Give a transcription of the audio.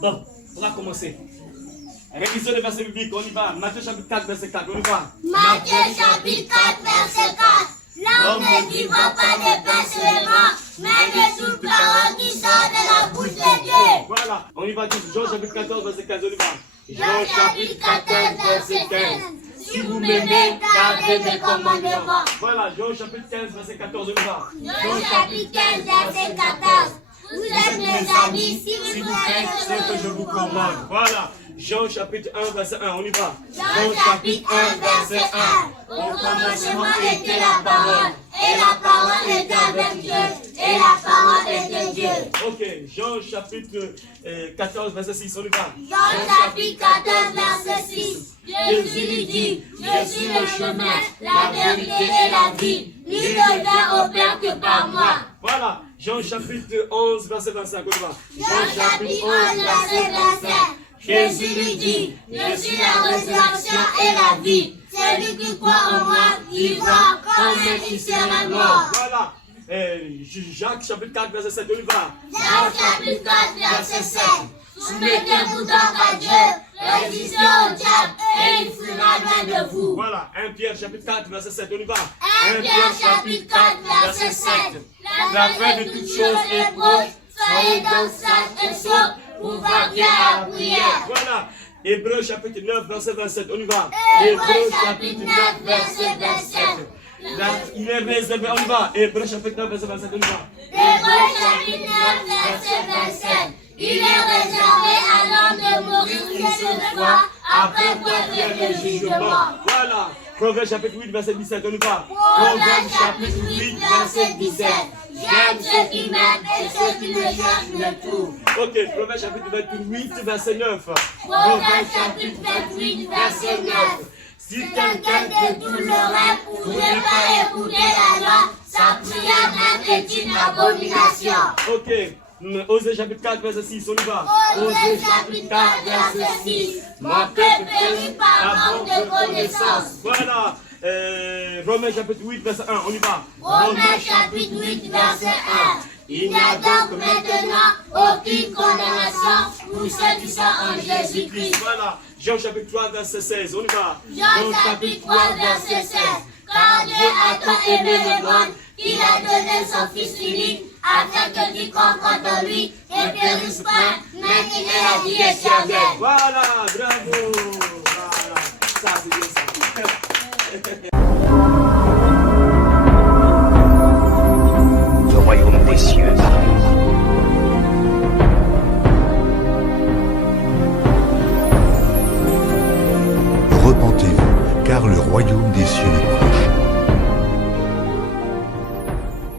Bon, on va commencer. Révision des versets bibliques, on y va. Matthieu chapitre 4, verset 4, on y va. Matthieu chapitre 4, verset 4. L'homme ne vivra pas de pain seulement, mais de toute parole qui sort de la bouche de Dieu. Voilà, on y va tous. Jean chapitre 14, verset 15, on y va. Jean chapitre 14, verset 15. Si vous m'aimez, gardez mes commandements. Voilà, Jean chapitre 15, verset 14, on y va. Jean chapitre 15, verset 14. Vous êtes mes amis si vous faites ce que je vous commande. Voilà, Jean chapitre 1, verset 1, on y va. Jean chapitre 1, verset 1. Au commencement était la parole, et la parole était avec Dieu, et la parole était Dieu. Ok, Jean chapitre 14, verset 6, on y va. Jean chapitre 14, verset 6. Jésus lui dit, je suis le chemin, la vérité et la vie. Nul ne vient au Père que par moi. Voilà, Jean chapitre 11, verset 25, on y va. Jean chapitre 11, verset 25. Jésus lui dit, je suis la résurrection et la vie. Celui qui croit en moi vivra quand même il sera mort. Voilà, Jacques chapitre 4, verset 7, on y va. Jacques chapitre 4, verset 7. Soumettez-vous donc à Dieu, résistez au diable et il fuira loin de vous. Voilà, 1 Pierre chapitre 4, verset 7, on y va. 1 Pierre chapitre 4, verset 7. La fin de toutes choses est proche, soyez donc sages et sobres pour vaquer à la prière. Voilà, Hébreux chapitre 9, verset 27, on y va. Hébreux chapitre 9, verset 27. Il est réservé, on y va. Hébreux chapitre 9, verset 27, on y va. Hébreux chapitre 9, verset 27. Il est réservé à l'homme de mourir une seule fois, après quoi vient le jugement. Voilà, Proverbe chapitre 8, verset 17, on y va. Proverbe chapitre 8, verset 17. J'aime ceux qui m'aiment et ceux qui me cherchent me trouvent. Ok, Proverbe chapitre 28, verset 9. Proverbe chapitre 28, verset 9. Si quelqu'un détourne l'oreille pour ne pas écouter la loi, sa prière même est une abomination. Ok, Osée chapitre 4, verset 6, on y va. Osée chapitre 4, verset 6. Mon peuple périt par manque de connaissance. Voilà, Romains chapitre 8, verset 1, on y va. Romains chapitre 8, verset 1. Il n'y a donc maintenant aucune condamnation pour ceux qui sont en Jésus-Christ. Voilà, Jean chapitre 3, verset 16, on y va. Jean chapitre 3, verset 16. Car Dieu a tant aimé le monde qu'il a donné son Fils unique, afin que quiconque croit en lui ne périsse pas, mais qu'il ait la vie éternelle. Voilà, bravo. Voilà, ça c'est bien ça. Le royaume des cieux arrive. Repentez-vous, car le royaume des cieux est proche.